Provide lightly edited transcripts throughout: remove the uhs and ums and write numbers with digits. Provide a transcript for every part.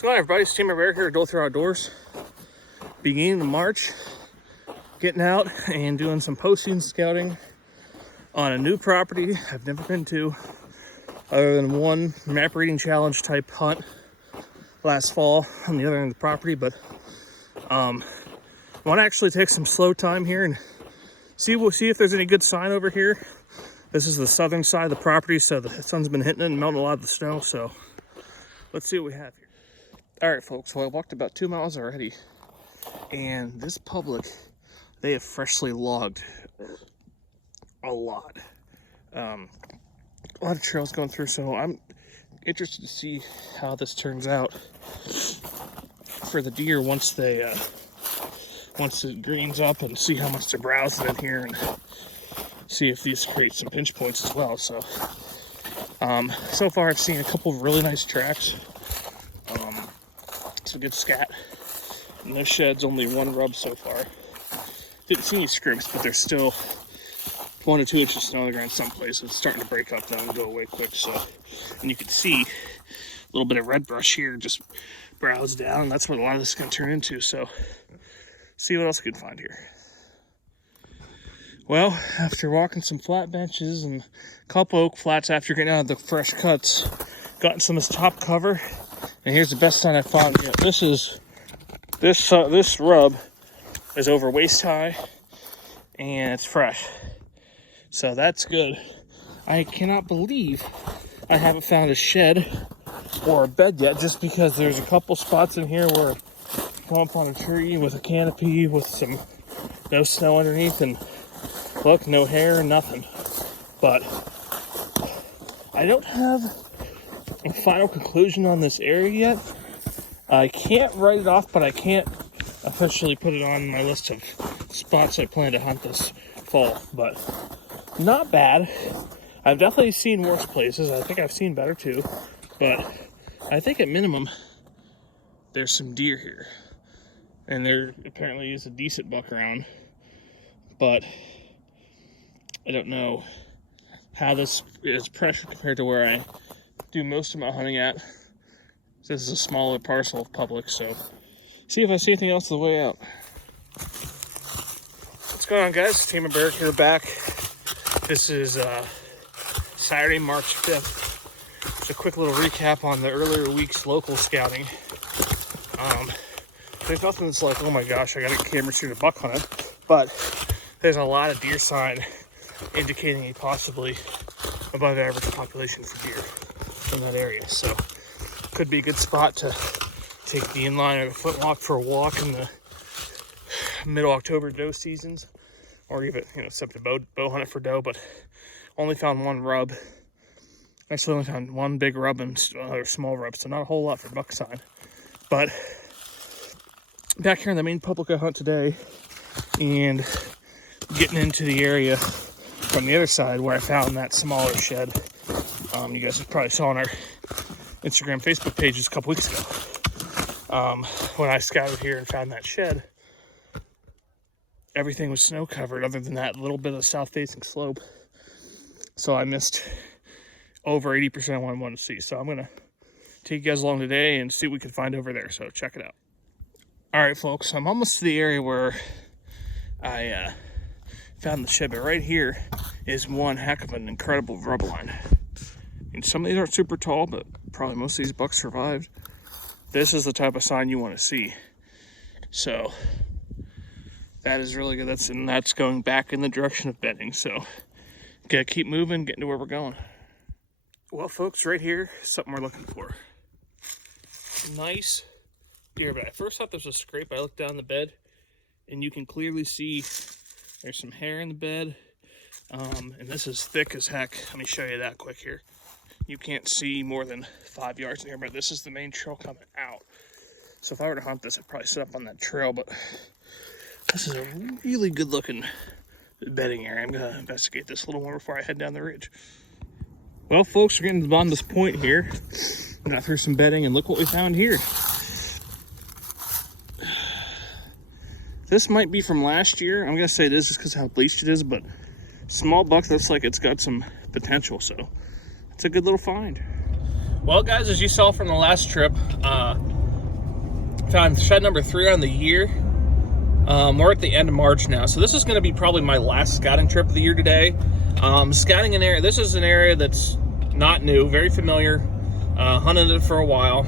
What's going on, everybody? It's Team Bear here at Dothraki Outdoors. Beginning of March, getting out and doing some posting scouting on a new property I've never been to, other than one map reading challenge type hunt last fall on the other end of the property. But I want to actually take some slow time here and see if there's any good sign over here. This is the southern side of the property, so the sun's been hitting it and melting a lot of the snow. So let's see what we have here. All right, folks, well, I walked about 2 miles already, and this public, they have freshly logged a lot. A lot of trails going through, so I'm interested to see how this turns out for the deer once it greens up, and see how much they're browsing in here, and see if these create some pinch points as well. So, so far I've seen a couple of really nice tracks. Some good scat. And this shed's only one rub so far. Didn't see any scrimps, but there's still 1 to 2 inches of snow on the ground someplace. It's starting to break up now and go away quick. So, and you can see a little bit of red brush here just browse down. That's what a lot of this is going to turn into. So, see what else we can find here. Well, after walking some flat benches and a couple oak flats after getting out of the fresh cuts, gotten some of this top cover. And here's the best sign I found. Yeah, this rub is over waist high and it's fresh, so that's good. I cannot believe I haven't found a shed or a bed yet, just because there's a couple spots in here where I come up on a tree with a canopy with some no snow underneath, and look, no hair, nothing. But I don't have a final conclusion on this area yet. I can't write it off, but I can't officially put it on my list of spots I plan to hunt this fall. But not bad. I've definitely seen worse places. I think I've seen better too. But I think at minimum there's some deer here, and there apparently is a decent buck around. But I don't know how this is pressure compared to where I do most of my hunting at. This is a smaller parcel of public, so see if I see anything else on the way out. What's going on, guys? Team of Bear here back. This is Saturday, March 5th. Just a quick little recap on the earlier week's local scouting. There's nothing that's like, oh my gosh, I got a camera shoot a buck on it, but there's a lot of deer sign indicating a possibly above average population for deer in that area. So could be a good spot to take the inline or the flintlock for a walk in the middle October doe seasons, or even, something bow hunt it for doe. But only found one rub. Actually only found one big rub and other small rubs, so not a whole lot for buck sign. But back here in the main public I hunt today, and getting into the area from the other side where I found that smaller shed. You guys probably saw on our Instagram, Facebook pages a couple weeks ago. When I scouted here and found that shed, everything was snow covered other than that little bit of south-facing slope. So I missed over 80% of what I wanted to see. So I'm going to take you guys along today and see what we can find over there. So check it out. All right, folks, I'm almost to the area where I found the shed, but right here is one heck of an incredible rub line. And some of these aren't super tall, but probably most of these bucks survived. This is the type of sign you want to see. So that is really good. That's going back in the direction of bedding. So gotta keep moving, getting to where we're going. Well, folks, right here, something we're looking for. Nice deer bed. I first thought this was a scrape. I looked down the bed, and you can clearly see there's some hair in the bed. And this is thick as heck. Let me show you that quick here. You can't see more than 5 yards in here, but this is the main trail coming out. So if I were to hunt this, I'd probably sit up on that trail, but this is a really good looking bedding area. I'm gonna investigate this a little more before I head down the ridge. Well, folks, we're getting to the bottom of this point here. We got through some bedding, and look what we found here. This might be from last year. I'm gonna say this is because how bleached it is, but small buck looks like it's got some potential, so it's a good little find. Well, guys, as you saw from the last trip, Found shed number 3 on the year. We're at the end of March now, so this is going to be probably my last scouting trip of the year today. Scouting an area, this is an area that's not new, very familiar. Hunted it for a while.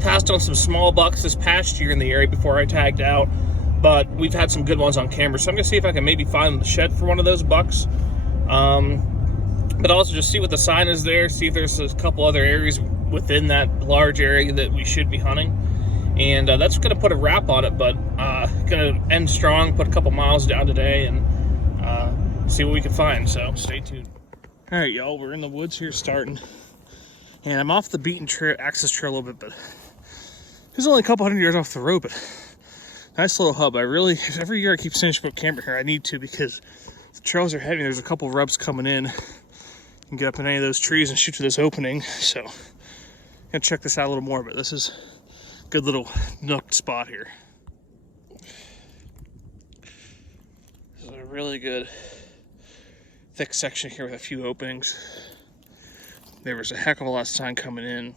Passed on some small bucks this past year in the area before I tagged out, but we've had some good ones on camera, so I'm going to see if I can maybe find the shed for one of those bucks. But also just see what the sign is there, see if there's a couple other areas within that large area that we should be hunting. And that's going to put a wrap on it, but going to end strong, put a couple miles down today, and see what we can find, so stay tuned. All right, y'all, we're in the woods here starting, and I'm off the beaten access trail a little bit, but there's only a couple hundred yards off the road, but nice little hub. Every year I keep saying about camper here, I need to, because the trails are heavy. There's a couple rubs coming in. You can get up in any of those trees and shoot to this opening, so I'm gonna check this out a little more, but this is a good little nooked spot here. This is a really good thick section here with a few openings. There was a heck of a lot of sign coming in,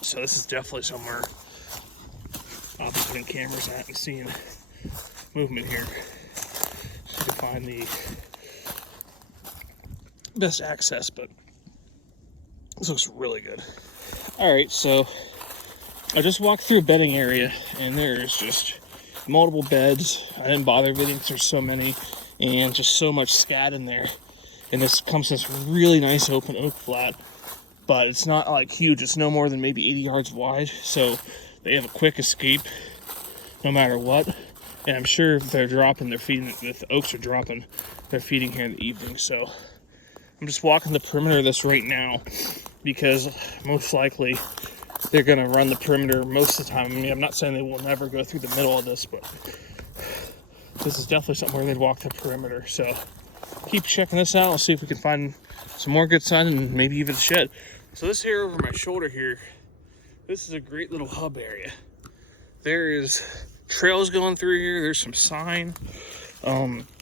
so this is definitely somewhere I'll be putting cameras at and seeing movement here to find the best access, but this looks really good. All right, so I just walked through a bedding area, and there's just multiple beds. I didn't bother videoing because there's so many, and just so much scat in there. And this comes to this really nice open oak flat, but it's not like huge. It's no more than maybe 80 yards wide, so they have a quick escape no matter what. And I'm sure if they're dropping, they're feeding, if the oaks are dropping, they're feeding here in the evening. So I'm just walking the perimeter of this right now, because most likely they're gonna run the perimeter most of the time. I mean, I'm not saying they will never go through the middle of this, but this is definitely something where they'd walk the perimeter. So keep checking this out. Let's see if we can find some more good sign and maybe even a shed. So this here over my shoulder here, this is a great little hub area. There is trails going through here. There's some sign.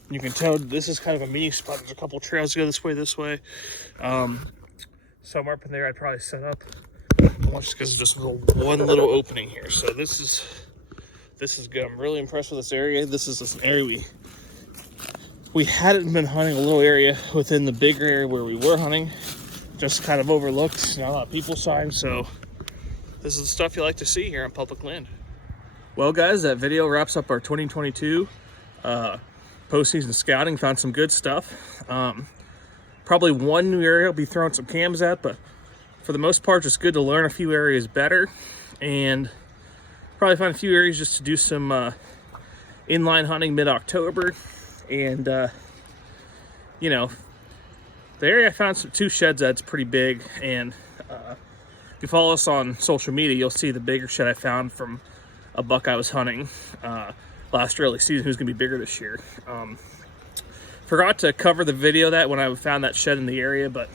You can tell this is kind of a mini spot. There's a couple trails go this way. Somewhere up in there I'd probably set up. Just because there's just one little opening here. So this is good. I'm really impressed with this area. This is just an area we hadn't been hunting, a little area within the bigger area where we were hunting, just kind of overlooked, not a lot of people signs. So this is the stuff you like to see here on public land. Well guys, that video wraps up our 2022 postseason scouting. Found some good stuff. Probably one new area I'll be throwing some cams at, but for the most part, just good to learn a few areas better, and probably find a few areas just to do some inline hunting mid-October. And you know, the area I found two sheds that's pretty big, and if you follow us on social media, you'll see the bigger shed I found from a buck I was hunting last early season, who's gonna be bigger this year. Forgot to cover the video that when I found that shed in the area, but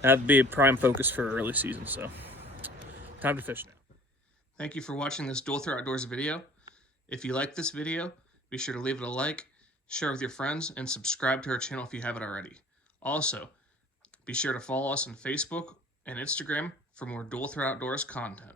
that'd be a prime focus for early season. So time to fish now. Thank you for watching this Dual Throat Outdoors video. If you like this video, be sure to leave it a like, share with your friends, and subscribe to our channel if you haven't already. Also, be sure to follow us on Facebook and Instagram for more Dual Throat Outdoors content.